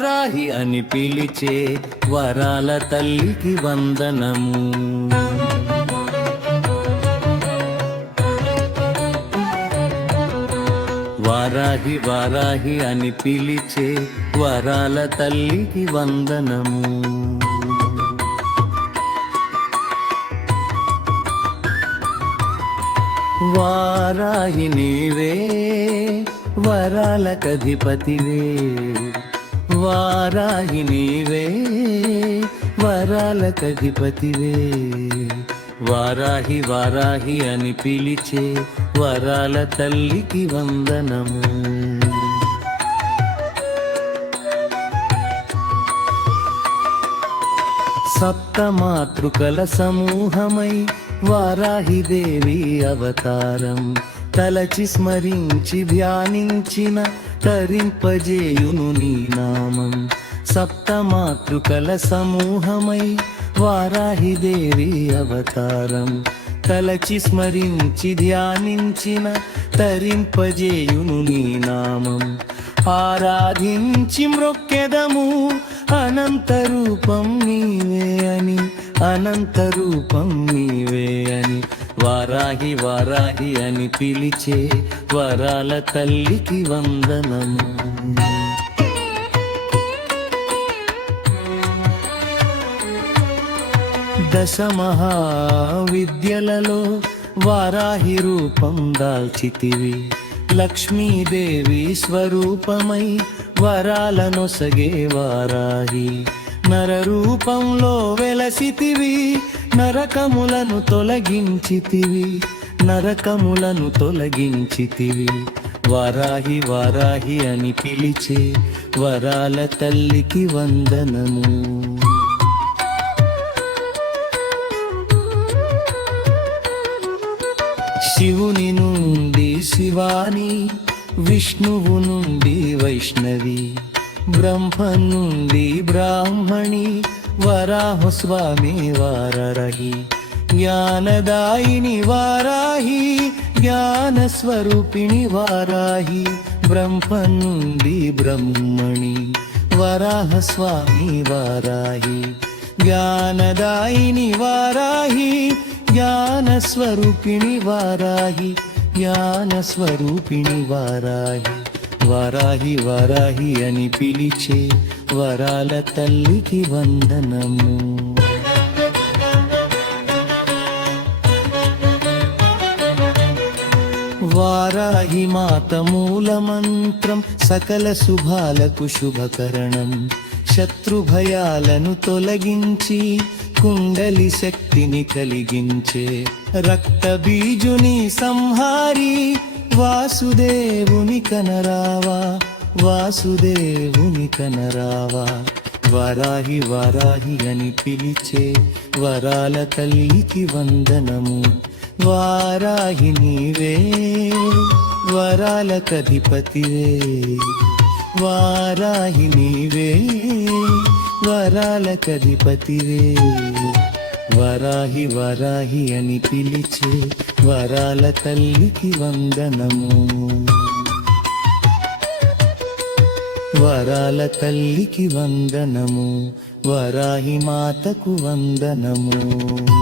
వారాహి అని పిలిచే వరాల తల్లికి వందనము. వారాహి వారాహి అని పిలిచే వరాల తల్లికి వందనము. వారాహి నీవే వరాలకధిపతివే, వారాహి నీవే వరాలకధిపతివే. వారాహి వారాహి అని పిలిచే వరాల తల్లికి వందనము. సప్తమాతృకల సమూహమై వారాహిదేవి అవతారం తలచి స్మరించి ధ్యానించిన తరింపజేయును నీ నామం. సప్తమాతృకల సమూహమై వారాహిదేవి అవతారం తలచి స్మరించి ధ్యానించిన తరింపజేయును నీ నామం. ఆరాధించి మ్రొక్కెదము అనంతరూపం నీవే అని, అనంతరూపం నీవే అని. వారాహి వారాహి అని పిలిచే వరాల తల్లికి వందనము. దశ మహావిద్యలలో వారాహి రూపం దాల్చితివి, లక్ష్మీదేవి స్వరూపమై వరాలనొసగే వారాహి. నరరూపంలో వెలసితివి, నరకములను తొలగించితివి, నరకములను తొలగించితివి. వారాహి వారాహి అని పిలిచే వరాల తల్లికి వందనము. శివుని నుండి శివాని, విష్ణువు నుండి వైష్ణవి, బ్రహ్మ నుండి బ్రాహ్మణి, వరాహస్వామి వారాహి. జ్ఞానదాయిని వారాహి, జ్ఞానస్వరూపిణి వారాహి, బ్రహ్మ నుండి బ్రహ్మణి, వరాహస్వామి వారాహి. జ్ఞానదాయిని వారాహి, జ్ఞానస్వరూపిణి వారాహి, జ్ఞానస్వరూపిణి వారాహి. వారాహి వారాహి అని పిలిచే వరాల తల్లికి వందనము. వారాహి మాత మూల మంత్రం సకల శుభాలకు శుభకరణం. శత్రుభయాలను తొలగించి కుండలి శక్తిని కలిగించే రక్త బీజుని సంహారి. వాసుదేవుని కనరావా, వాసుదేవుని కనరావా. వారాహి వారాహి అని పిలిచే వరాల తల్లికి వందనము. వారాహి నీవే వరాలకధిపతివే, వారాహి నీవే వరాలకధిపతివే. వారాహి వారాహి అని పిలిచే వరాల తల్లికి వందనము. వరాల తల్లికి వందనము, వారాహి మాతకు వందనము.